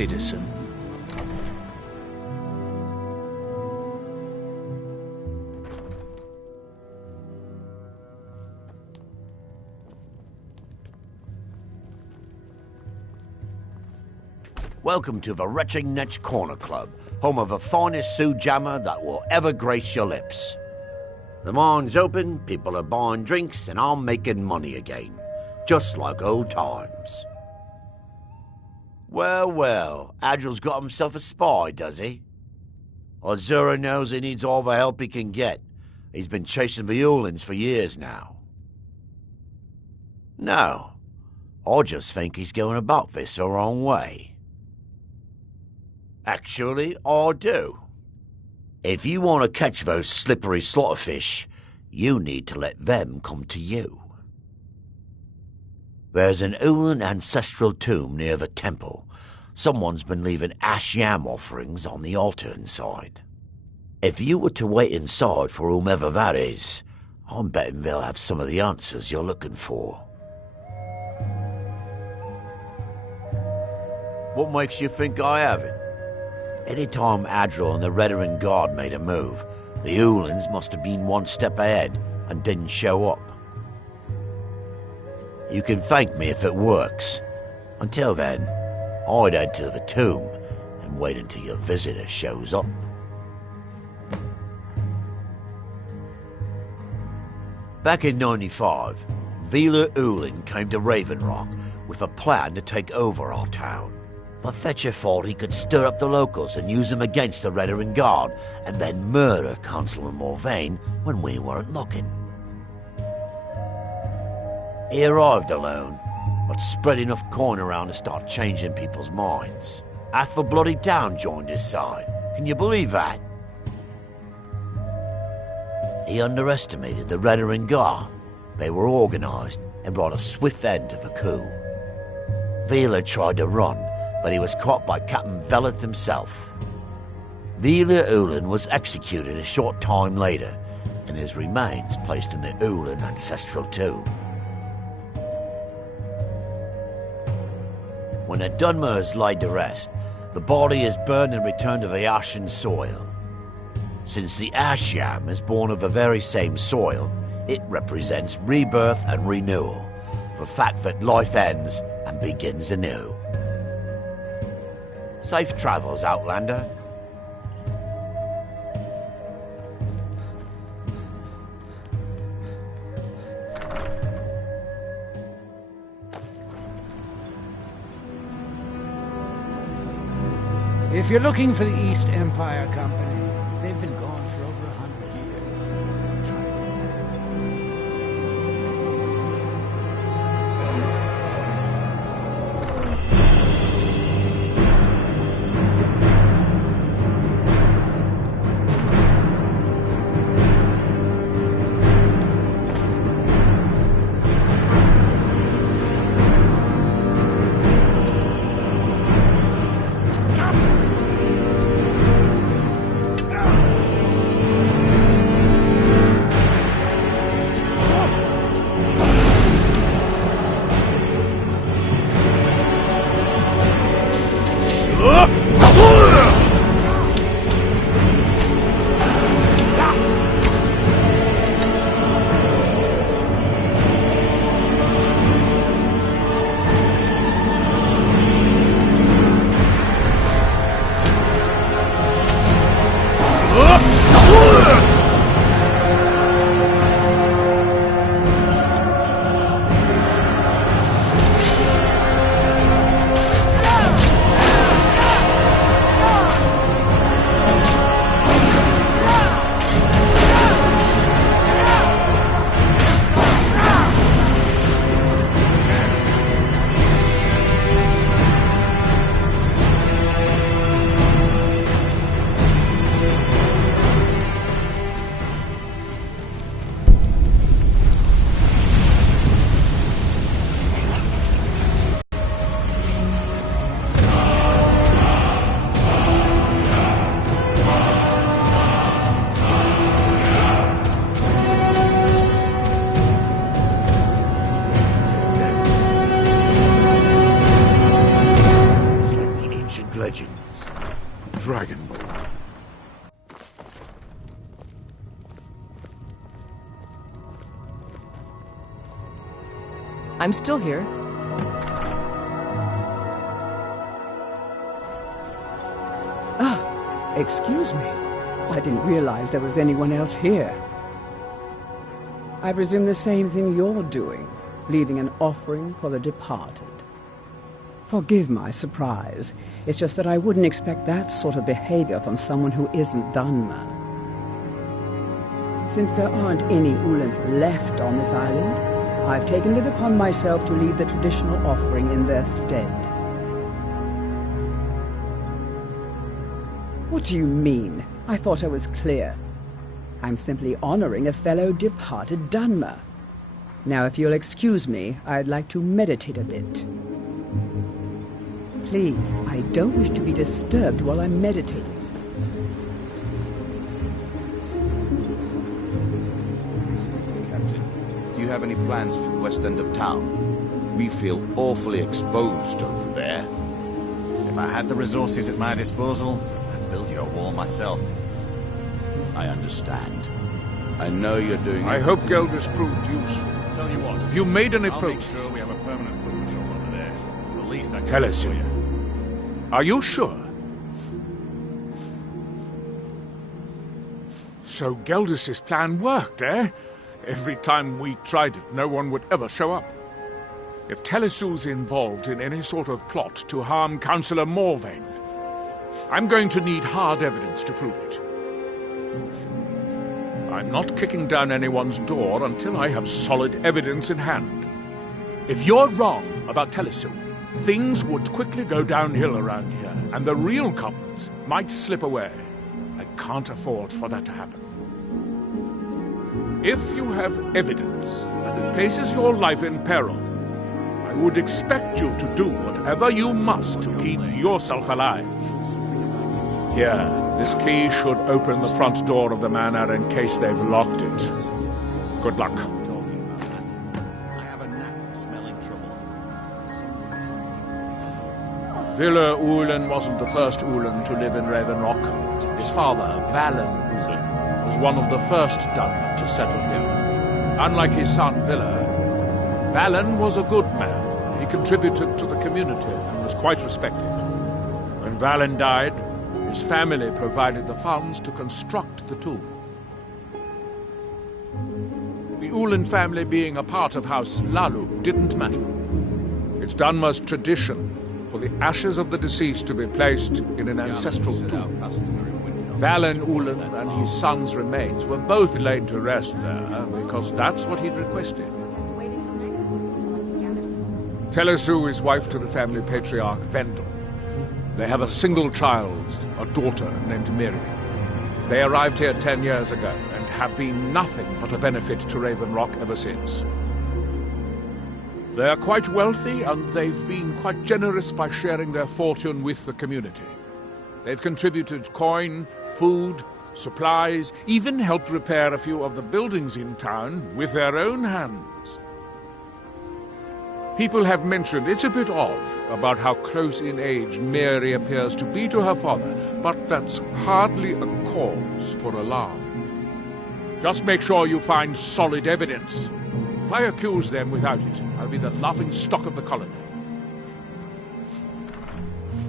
citizen. Welcome to the Retching Netch Corner Club, home of the finest Sue Jammer that will ever grace your lips. The mine's open, people are buying drinks, and I'm making money again, just like old times. Well, well, Agil's got himself a spy, does he? Azura knows he needs all the help he can get. He's been chasing the Ulins for years now. No, I just think he's going about this the wrong way. Actually, I do. If you want to catch those slippery slaughterfish, you need to let them come to you. There's an Ulin ancestral tomb near the temple. Someone's been leaving ash yam offerings on the altar inside. If you were to wait inside for whomever that is, I'm betting they'll have some of the answers you're looking for. What makes you think I haven't? Anytime Adril and the Redarin Guard made a move, the Ulins must have been one step ahead and didn't show up. You can thank me if it works. Until then, I'd head to the tomb and wait until your visitor shows up. Back in 95, Vila Ulin came to Raven Rock with a plan to take over our town. The Fetcher thought he could stir up the locals and use them against the Redarin Guard, and then murder Constable Morvain when we weren't looking. He arrived alone, but spread enough coin around to start changing people's minds. Half the bloody town joined his side. Can you believe that? He underestimated the Redarin Guard. They were organized and brought a swift end to the coup. Vila tried to run, but he was caught by Captain Velith himself. Vila Ulin was executed a short time later, and his remains placed in the Ulin ancestral tomb. When the Dunmer is laid to rest, the body is burned and returned to the ashen soil. Since the ash yam is born of the very same soil, it represents rebirth and renewal, the fact that life ends and begins anew. Safe travels, Outlander. If you're looking for the East Empire Company, they've been gone for over 100 years. Try them. I'm still here. Ah, excuse me. I didn't realize there was anyone else here. I presume the same thing you're doing, leaving an offering for the departed. Forgive my surprise. It's just that I wouldn't expect that sort of behavior from someone who isn't Dunmer. Since there aren't any Ulans left on this island, I've taken it upon myself to leave the traditional offering in their stead. What do you mean? I thought I was clear. I'm simply honoring a fellow departed Dunmer. Now, if you'll excuse me, I'd like to meditate a bit. Please, I don't wish to be disturbed while I'm meditating. Captain, do you have any plans for the west end of town? We feel awfully exposed over there. If I had the resources at my disposal, I'd build you a wall myself. I understand. I know you're doing I hope Gelders proved useful. Tell you what, Have you made any I'll make progress? sure we have a permanent foot patrol over there. It's the least I can Tell do us, for you. Are you sure? So Gelders' plan worked, eh? Every time we tried it, no one would ever show up. If Telesu's involved in any sort of plot to harm Councillor Morvain, I'm going to need hard evidence to prove it. I'm not kicking down anyone's door until I have solid evidence in hand. If you're wrong about Telesu, things would quickly go downhill around here, and the real culprits might slip away. I can't afford for that to happen. If you have evidence that it places your life in peril, I would expect you to do whatever you must to keep yourself alive. Here, this key should open the front door of the manor in case they've locked it. Good luck. Talking about that, I have a knack for smelling trouble. Villa Ulan wasn't the first Ulan to live in Ravenrock. His father, Valen Ulan, was one of the first Dunmer to settle here. Unlike his son, Villa, Valen was a good man. He contributed to the community and was quite respected. When Valen died, his family provided the funds to construct the tomb. The Ulan family being a part of House Lalu didn't matter. It's Dunmer's tradition for the ashes of the deceased to be placed in an ancestral tomb. Valen Ulan and his son's remains were both laid to rest there because that's what he'd requested. Telesu is wife to the family patriarch Vendel. They have a single child, a daughter named Miri. They arrived here 10 years ago and have been nothing but a benefit to Ravenrock ever since. They are quite wealthy and they've been quite generous by sharing their fortune with the community. They've contributed coin, food, supplies, even helped repair a few of the buildings in town with their own hands. People have mentioned it's a bit odd about how close in age Mary appears to be to her father, but that's hardly a cause for alarm. Just make sure you find solid evidence. If I accuse them without it, I'll be the laughing stock of the colony.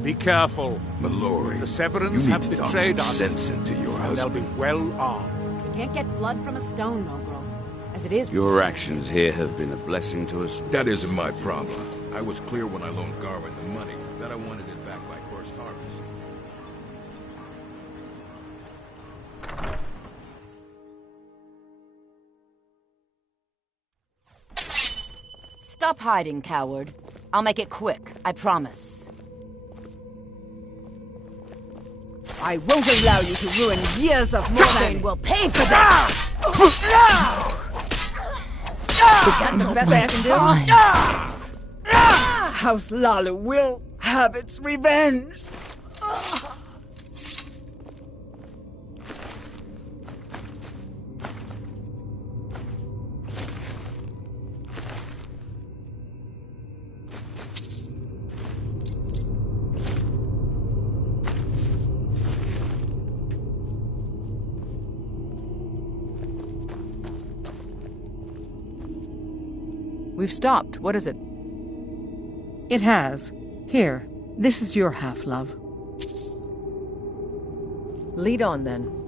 Be careful. Mallory, The Severans you need have to talk betrayed some us, sense into your and they'll be husband. well armed. You can't get blood from a stone, no, bro. As it is... Your actions here have been a blessing to us. That isn't my problem. I was clear when I loaned Garwin the money that I wanted it back by first harvest. Stop hiding, coward. I'll make it quick, I promise. I won't allow you to ruin years of Morvain will pay for this! Is that the best I can do? House Lalu will have its revenge. We've stopped. What is it? It has. Here, this is your half, love. Lead on, then.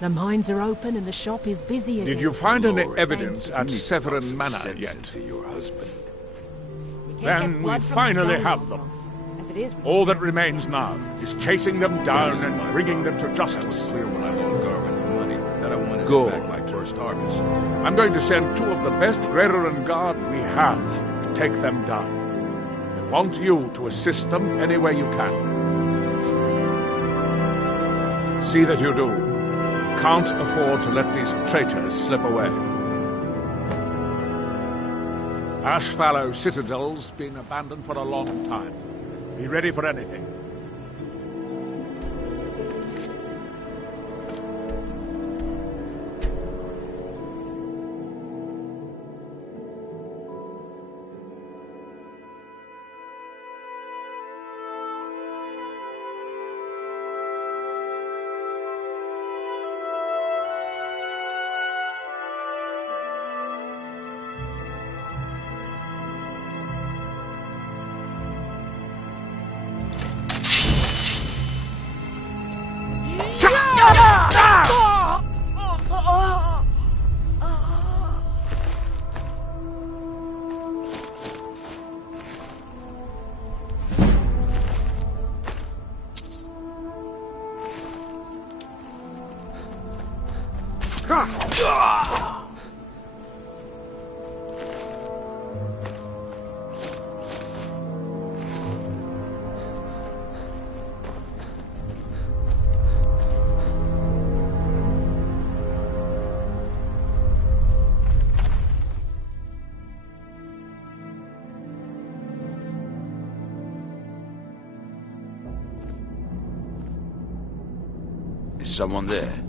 The mines are open and the shop is busy again. Did you find any evidence at Severin Manor yet? To your husband. Then we finally have them. As it is, All that remains now is chasing them down and bringing them to I was justice. clear when I loaned Garvin the money that I wanted Good. it back by first harvest. I'm going to send two of the best Rerengar guard we have to take them down. I want you to assist them any way you can. See that you do. Can't afford to let these traitors slip away. Ashfallow Citadel's been abandoned for a long time. Be ready for anything. Is someone there?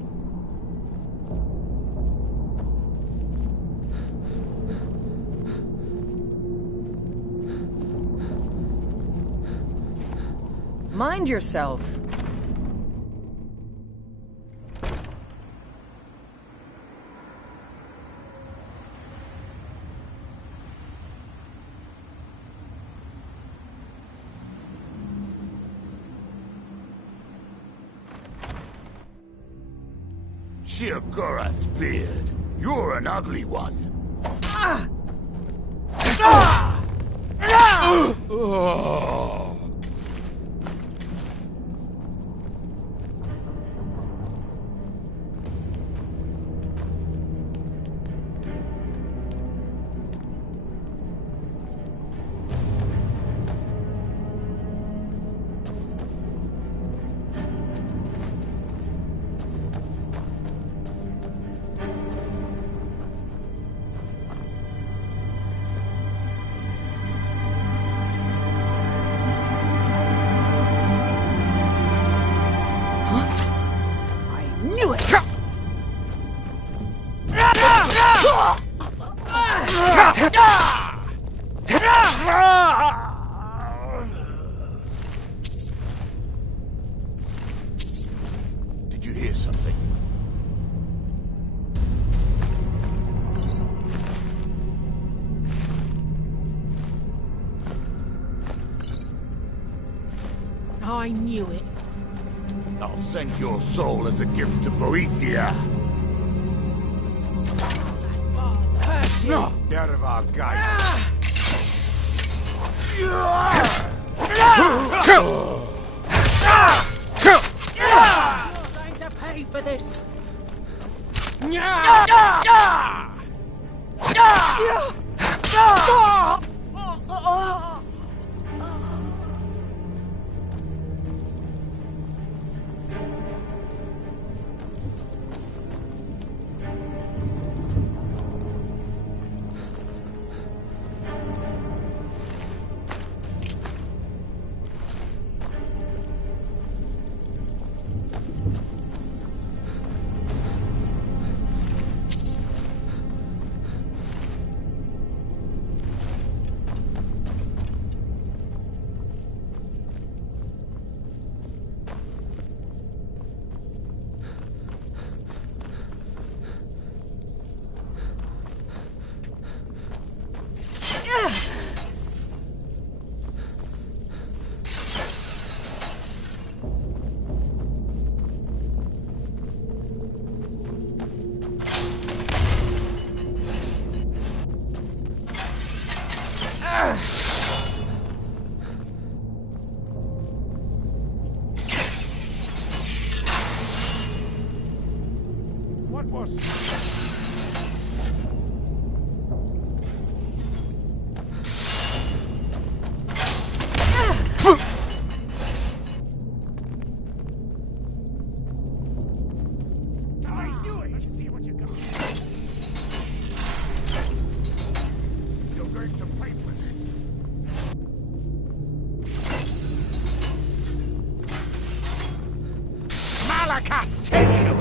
Mind yourself. Shirgorath's beard. You're an ugly one. Did you hear something? I knew it. I'll send your soul as a gift to Boethia. No! Out of our gate. You're going to pay for this! What was... I knew it! Let's see what you got. You're going to pay for this. Malakas, take you!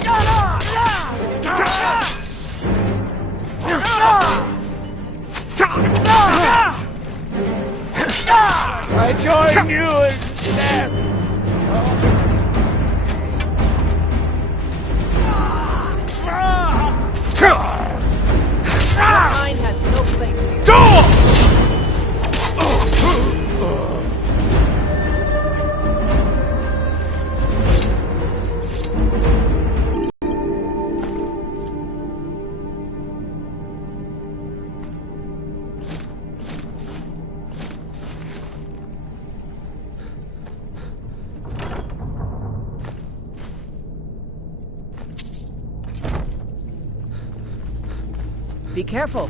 I join you instead. Mine has no place here. Be careful.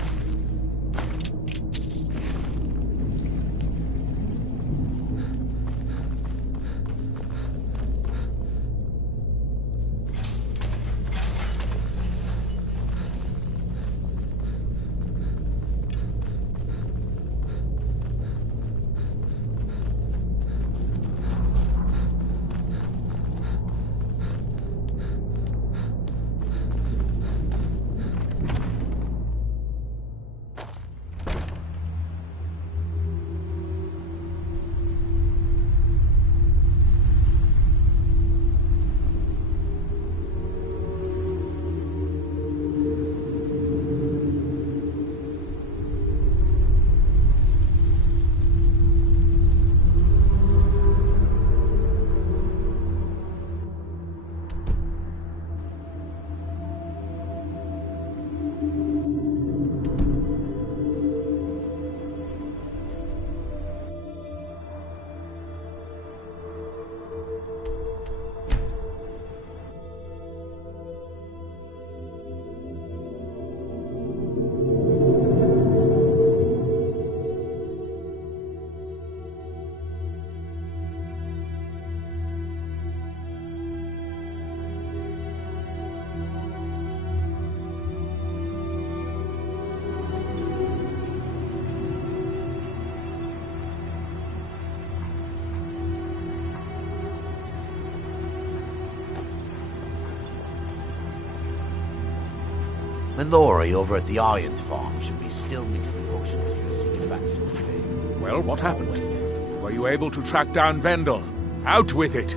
Mallory over at the Iron Farm should be still mixing potions for seeking back something. Well, what happened? Were you able to track down Vendel? Out with it!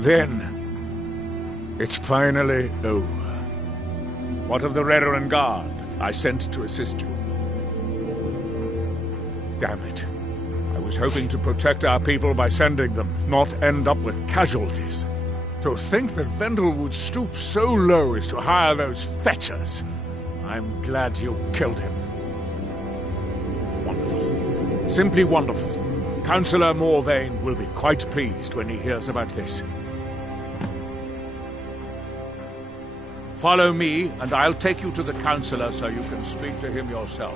Then, it's finally over. What of the Reverend Guard I sent to assist you? Damn it. I was hoping to protect our people by sending them, not end up with casualties. To think that Vendel would stoop so low as to hire those fetchers. I'm glad you killed him. Wonderful. Simply wonderful. Councillor Morvain will be quite pleased when he hears about this. Follow me, and I'll take you to the Councillor so you can speak to him yourself.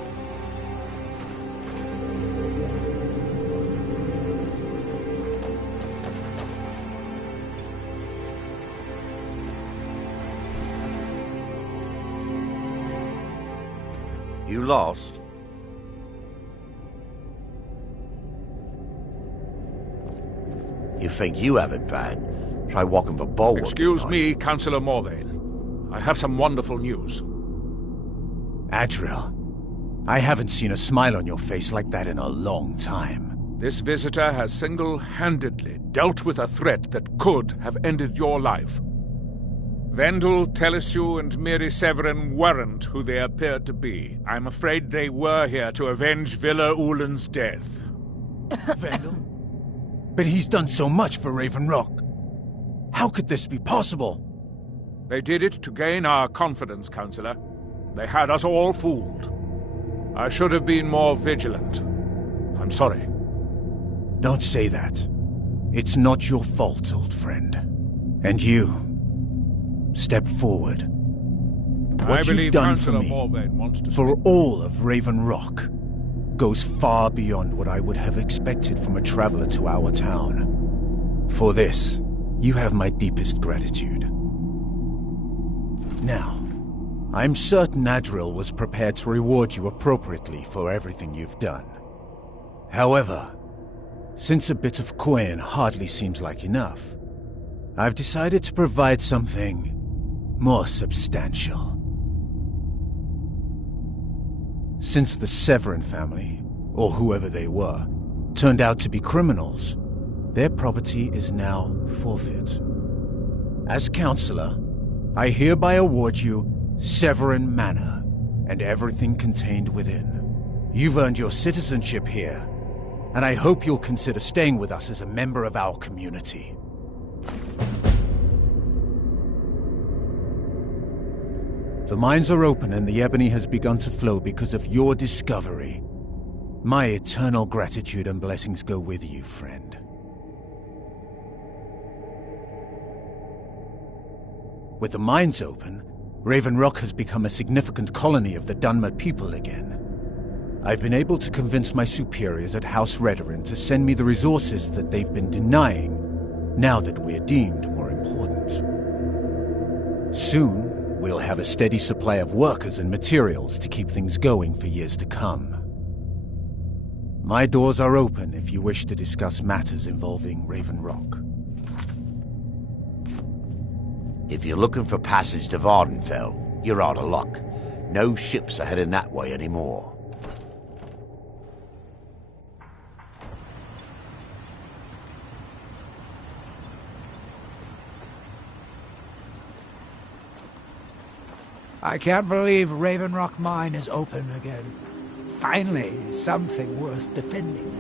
You lost? You think you have it bad? Try walking for Bulwark. Excuse me, Councillor Morvain. I have some wonderful news. Adriel, I haven't seen a smile on your face like that in a long time. This visitor has single-handedly dealt with a threat that could have ended your life. Vendel, Telesue, and Miri Severin weren't who they appeared to be. I'm afraid they were here to avenge Villa Ulen's death. Vendel? But he's done so much for Raven Rock. How could this be possible? They did it to gain our confidence, Councillor. They had us all fooled. I should have been more vigilant. I'm sorry. Don't say that. It's not your fault, old friend. And you... step forward. What you've done for me, for all of Raven Rock, goes far beyond what I would have expected from a traveler to our town. For this, you have my deepest gratitude. Now, I'm certain Adriel was prepared to reward you appropriately for everything you've done. However, since a bit of coin hardly seems like enough, I've decided to provide something more substantial. Since the Severin family, or whoever they were, turned out to be criminals, their property is now forfeit. As Councillor, I hereby award you Severin Manor and everything contained within. You've earned your citizenship here, and I hope you'll consider staying with us as a member of our community. The mines are open and the ebony has begun to flow because of your discovery. My eternal gratitude and blessings go with you, friend. With the mines open, Raven Rock has become a significant colony of the Dunmer people again. I've been able to convince my superiors at House Redoran to send me the resources that they've been denying, now that we're deemed more important. Soon, we'll have a steady supply of workers and materials to keep things going for years to come. My doors are open if you wish to discuss matters involving Raven Rock. If you're looking for passage to Vardenfell, you're out of luck. No ships are heading that way anymore. I can't believe Raven Rock Mine is open again. Finally, something worth defending.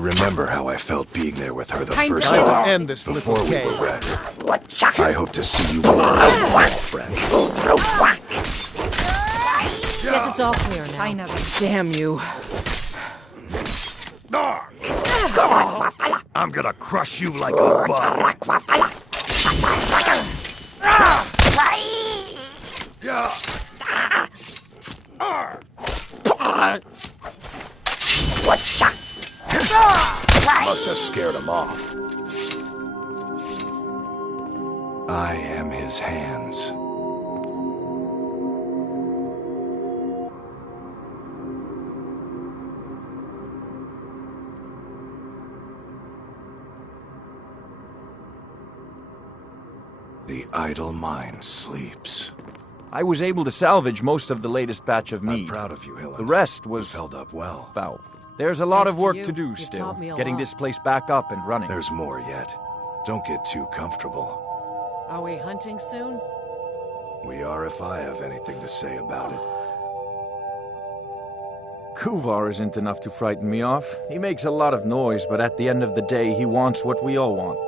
remember how I felt being there with her the Time first to time end this before little we game. were wed. I hope to see you more, friend. Guess it's all clear now. Damn you. I'm gonna crush you like a bug. Must have scared him off. I am his hands. The idle mind sleeps. I was able to salvage most of the latest batch of meat. I'm proud of you, Hillen. The rest was held up well. Foul. There's a lot Thanks of to work you. to do You've still, taught me a getting lot. this place back up and running. There's more yet. Don't get too comfortable. Are we hunting soon? We are if I have anything to say about it. Kuvar isn't enough to frighten me off. He makes a lot of noise, but at the end of the day, he wants what we all want.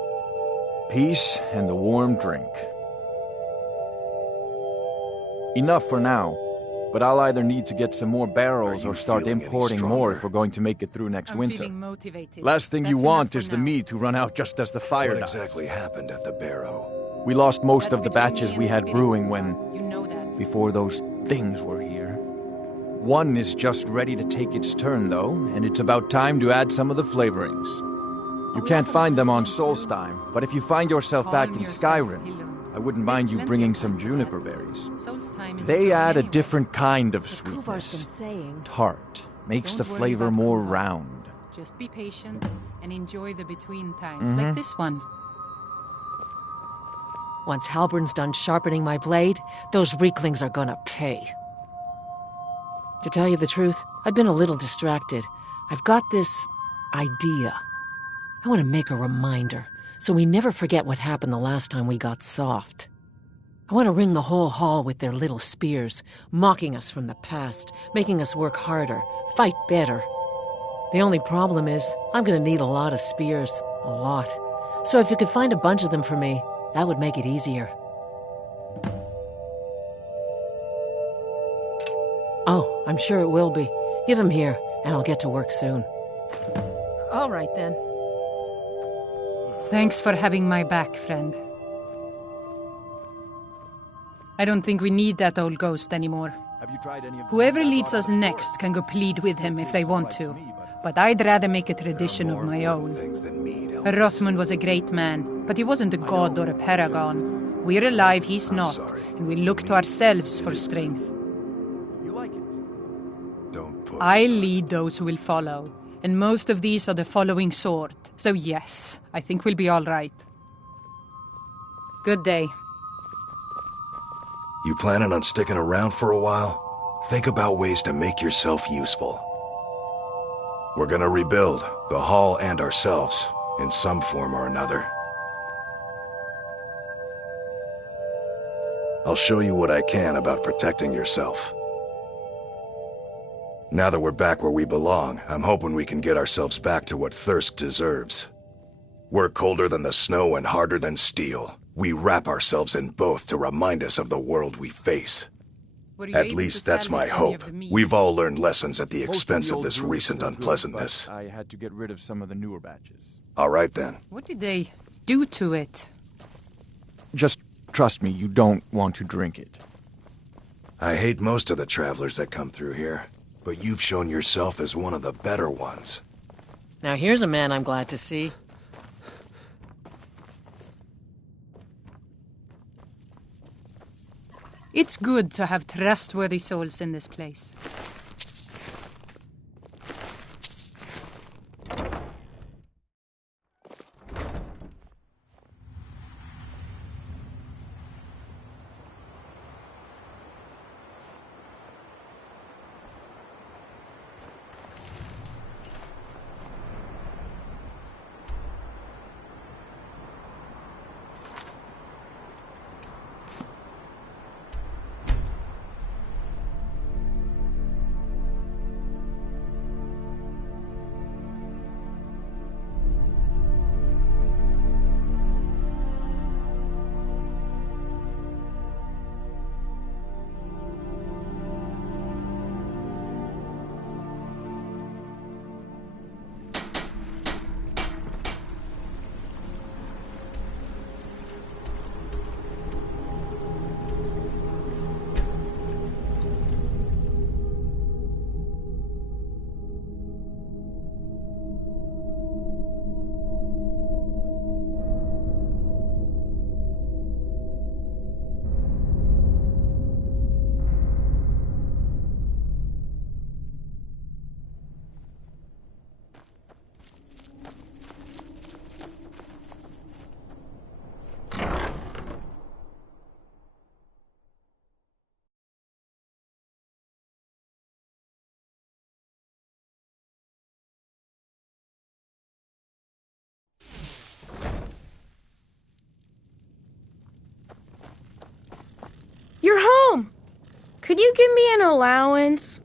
Peace and a warm drink. Enough for now, but I'll either need to get some more barrels or start importing more if we're going to make it through next winter. Last thing you want is the meat to run out just as the fire What dies. exactly happened at the barrow? We lost most of the batches we had brewing before those things were here. One is just ready to take its turn, though, and it's about time to add some of the flavorings. You can't find them on Solstheim, but if you find yourself back in Skyrim, I wouldn't mind you bringing some juniper berries. They add a different kind of Kuvar's been sweetness. saying. Tart. Makes the Don't worry flavor about more Kuvar. round. Just be patient and enjoy the between times, like this one. Once Halbern's done sharpening my blade, those Reeklings are gonna pay. To tell you the truth, I've been a little distracted. I've got this idea. I want to make a reminder, so we never forget what happened the last time we got soft. I want to ring the whole hall with their little spears, mocking us from the past, making us work harder, fight better. The only problem is, I'm going to need a lot of spears. A lot. So if you could find a bunch of them for me, that would make it easier. Oh, I'm sure it will be. Give them here, and I'll get to work soon. All right, then. Thanks for having my back, friend. I don't think we need that old ghost anymore. Whoever leads us next can go plead with him if they want to, but I'd rather make a tradition of my own. Rothmund was a great man, but he wasn't a god or a paragon. We're alive, he's not, and we look to ourselves for strength. I lead those who will follow, and most of these are the following sort, so yes, I think we'll be all right. Good day. You planning on sticking around for a while? Think about ways to make yourself useful. We're gonna rebuild, the hall and ourselves, in some form or another. I'll show you what I can about protecting yourself. Now that we're back where we belong, I'm hoping we can get ourselves back to what Thirsk deserves. We're colder than the snow and harder than steel. We wrap ourselves in both to remind us of the world we face. At least that's my hope. We've all learned lessons at the expense of this recent unpleasantness. I had to get rid of some of the newer batches. All right then. What did they do to it? Just trust me, you don't want to drink it. I hate most of the travelers that come through here, but you've shown yourself as one of the better ones. Now here's a man I'm glad to see. It's good to have trustworthy souls in this place. Could you give me an allowance?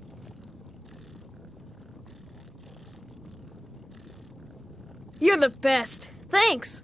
You're the best. Thanks.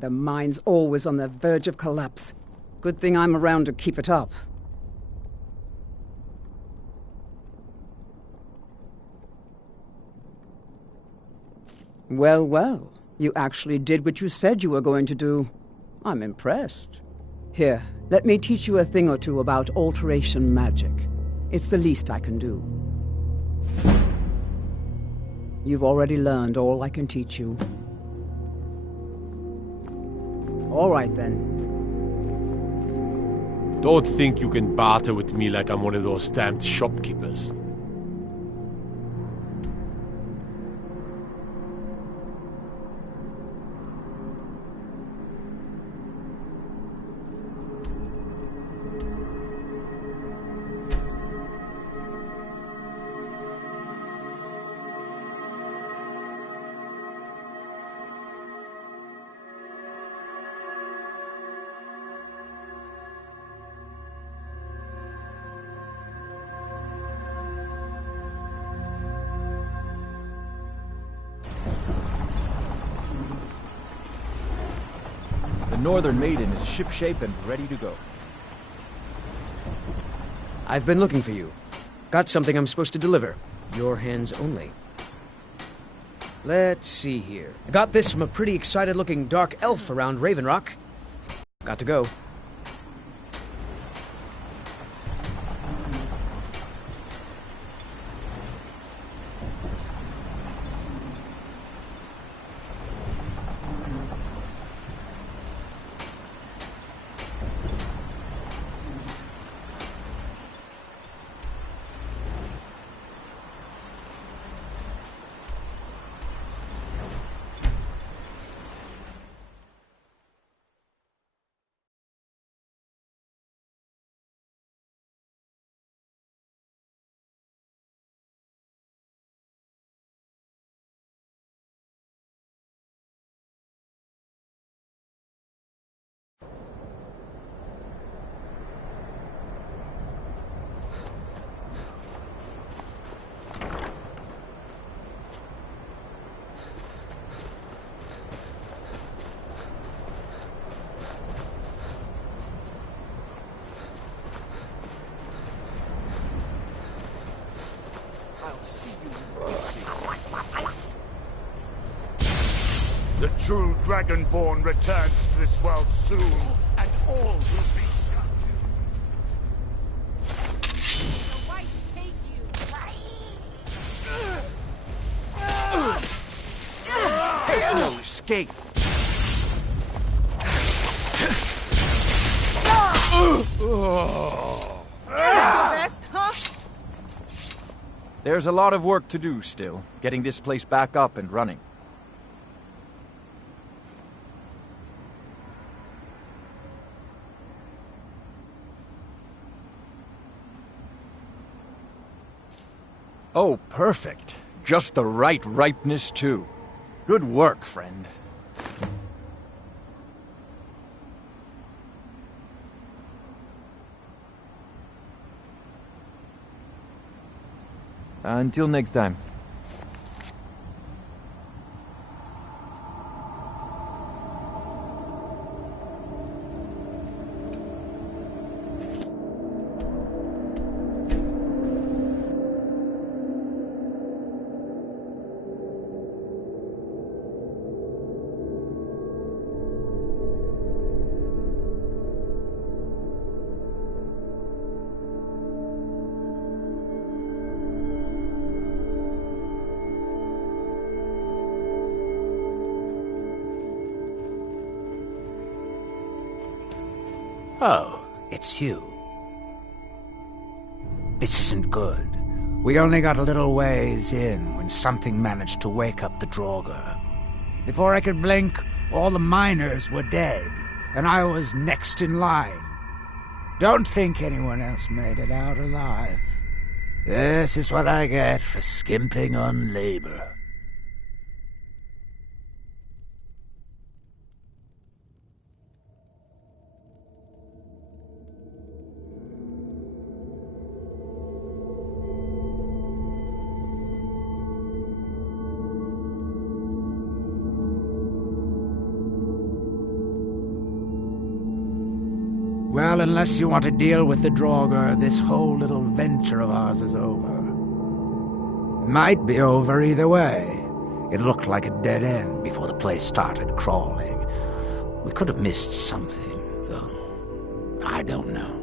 The mine's always on the verge of collapse. Good thing I'm around to keep it up. Well, well. You actually did what you said you were going to do. I'm impressed. Here, let me teach you a thing or two about alteration magic. It's the least I can do. You've already learned all I can teach you. All right, then. Don't think you can barter with me like I'm one of those stamped shopkeepers. The Northern Maiden is shipshape and ready to go. I've been looking for you. Got something I'm supposed to deliver. Your hands only. Let's see here. I got this from a pretty excited-looking dark elf around Raven Rock. Got to go. The true Dragonborn returns to this world soon, and all will be shut. The whites take you. There's no escape. Best, huh? There's a lot of work to do still, getting this place back up and running. Oh, perfect. Just the right ripeness, too. Good work, friend. Until next time. Oh, it's you. This isn't good. We only got a little ways in when something managed to wake up the Draugr. Before I could blink, all the miners were dead, and I was next in line. Don't think anyone else made it out alive. This is what I get for skimping on labor. Well, unless you want to deal with the Draugr, this whole little venture of ours is over. It might be over either way. It looked like a dead end before the place started crawling. We could have missed something, though. I don't know.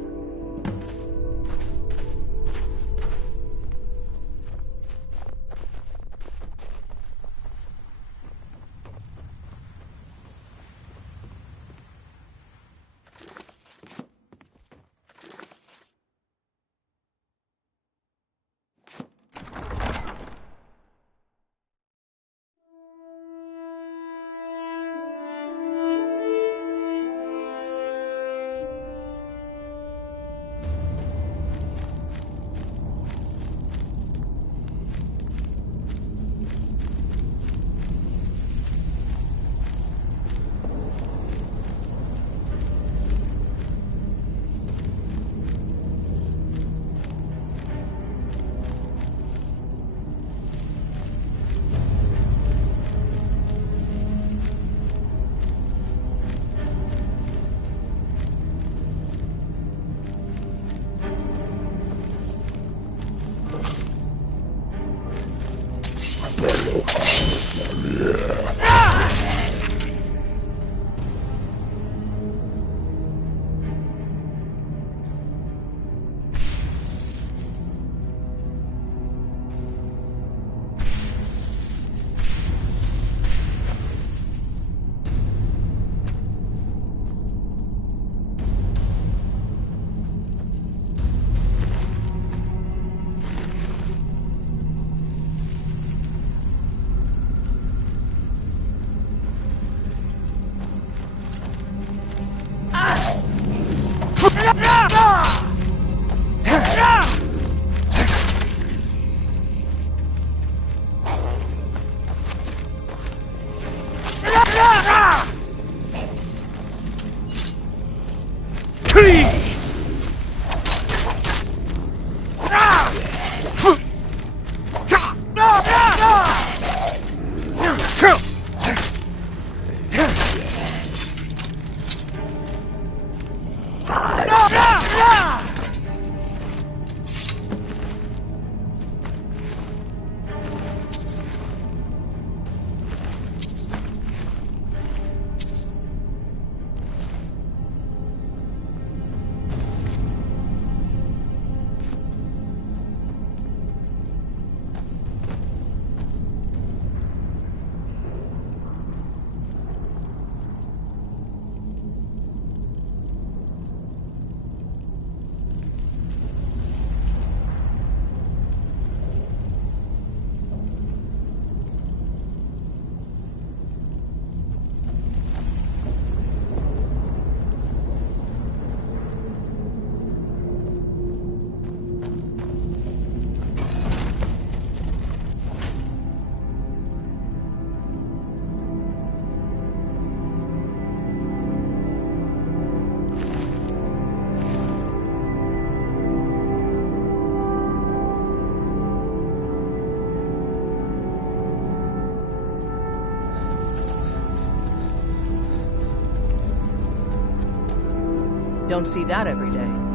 Don't see that every day.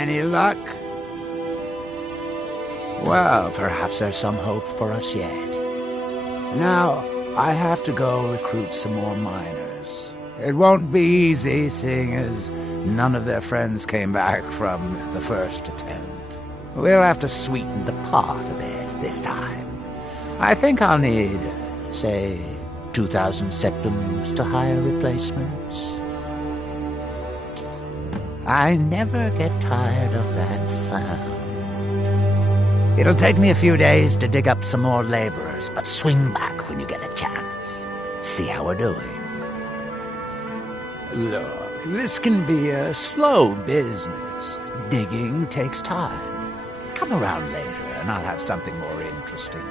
Any luck? Well, perhaps there's some hope for us yet. Now, I have to go recruit some more miners. It won't be easy, seeing as none of their friends came back from the first attempt. We'll have to sweeten the pot a bit this time. I think I'll need, say, 2,000 septums to hire replacements. I never get tired of that sound. It'll take me a few days to dig up some more laborers, but swing back when you get a chance. See how we're doing. Look, this can be a slow business. Digging takes time. Come around later and I'll have something more interesting.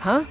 Huh?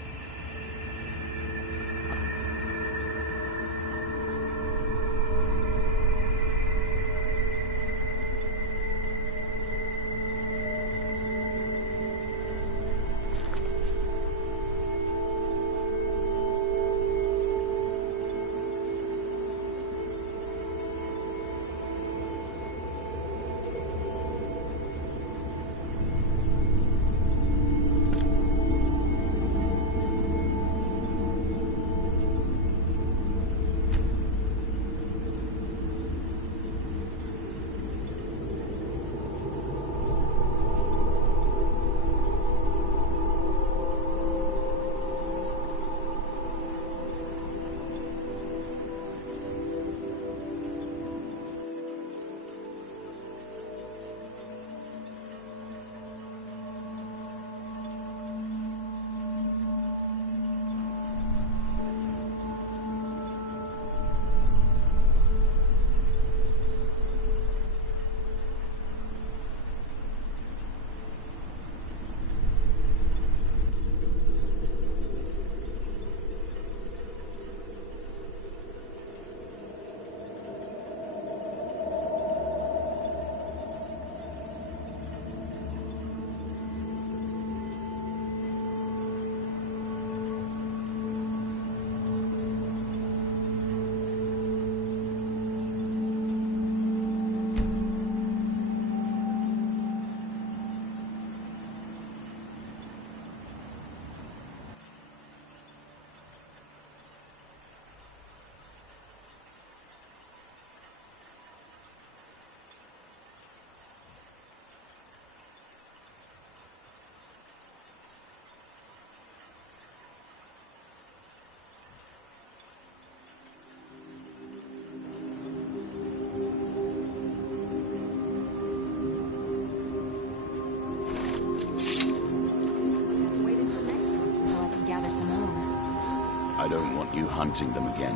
I don't want you hunting them again.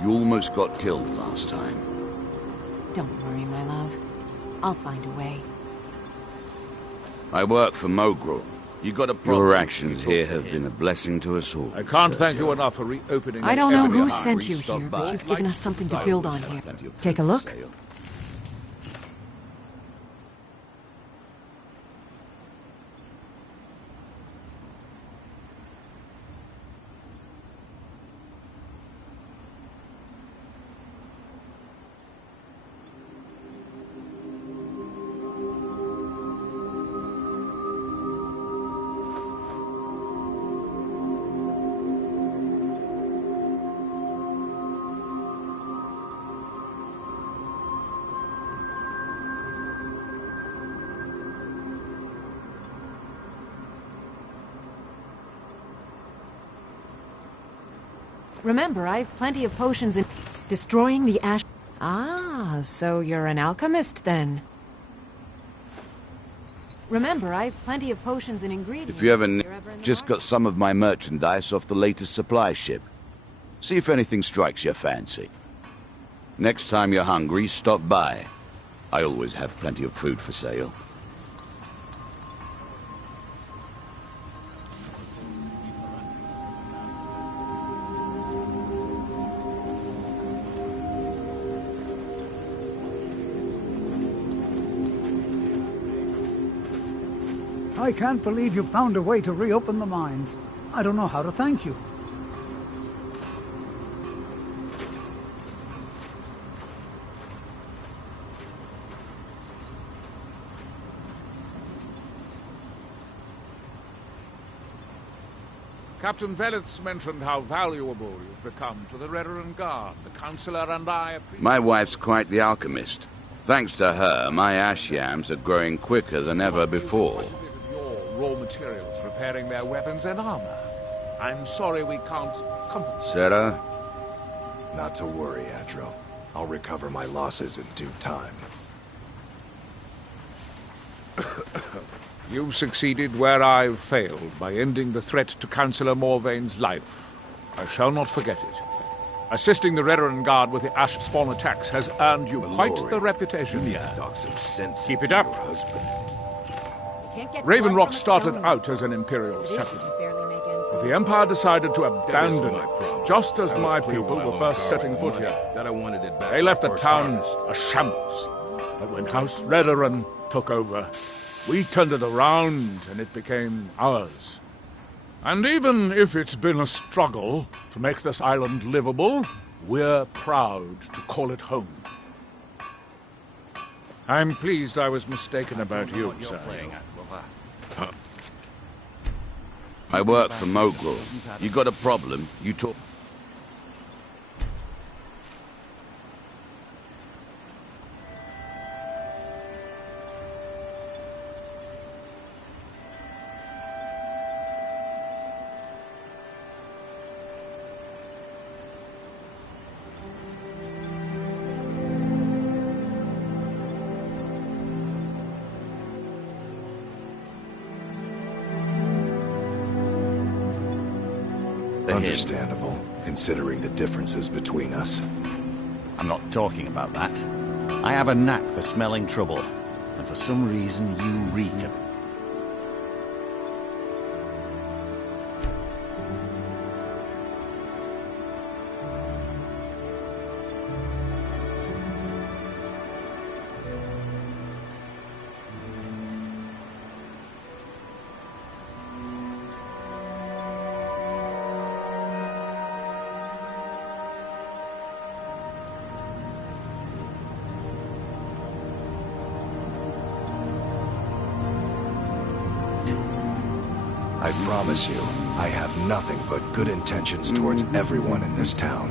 You almost got killed last time. Don't worry, my love. I'll find a way. I work for Mogul. You got a problem? Your actions here have been a blessing to us all. I can't thank you enough for reopening. I don't know who sent you here, but you've given us something to build on here. Take a look. Remember, I've plenty of potions in destroying the ash. Ah, so you're an alchemist then. Remember, I've plenty of potions and ingredients. If you ever just got some of my merchandise off the latest supply ship. See if anything strikes your fancy. Next time you're hungry, stop by. I always have plenty of food for sale. I can't believe you found a way to reopen the mines. I don't know how to thank you. Captain Velith's mentioned how valuable you've become to the Reverend Guard. The Councillor and I appreciate... My wife's quite the alchemist. Thanks to her, my ash yams are growing quicker than ever before. Raw materials repairing their weapons and armor. I'm sorry we can't compensate. Sarah? Not to worry, Adro. I'll recover my losses in due time. You've succeeded where I've failed by ending the threat to Councillor Morvain's life. I shall not forget it. Assisting the Reverend Guard with the Ash Spawn attacks has earned you quite the reputation here. Keep it up. Raven Rock started out as an Imperial settlement. The Empire decided to abandon it, just as my people were first setting foot here. They left the town a shambles. But when House Redoran took over, we turned it around and it became ours. And even if it's been a struggle to make this island livable, we're proud to call it home. I'm pleased I was mistaken about you, sir. I work for Mogul. You got a problem, you talk... Understandable, considering the differences between us. I'm not talking about that. I have a knack for smelling trouble, and for some reason you reek of it. I promise you, I have nothing but good intentions towards everyone in this town.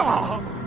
Ah!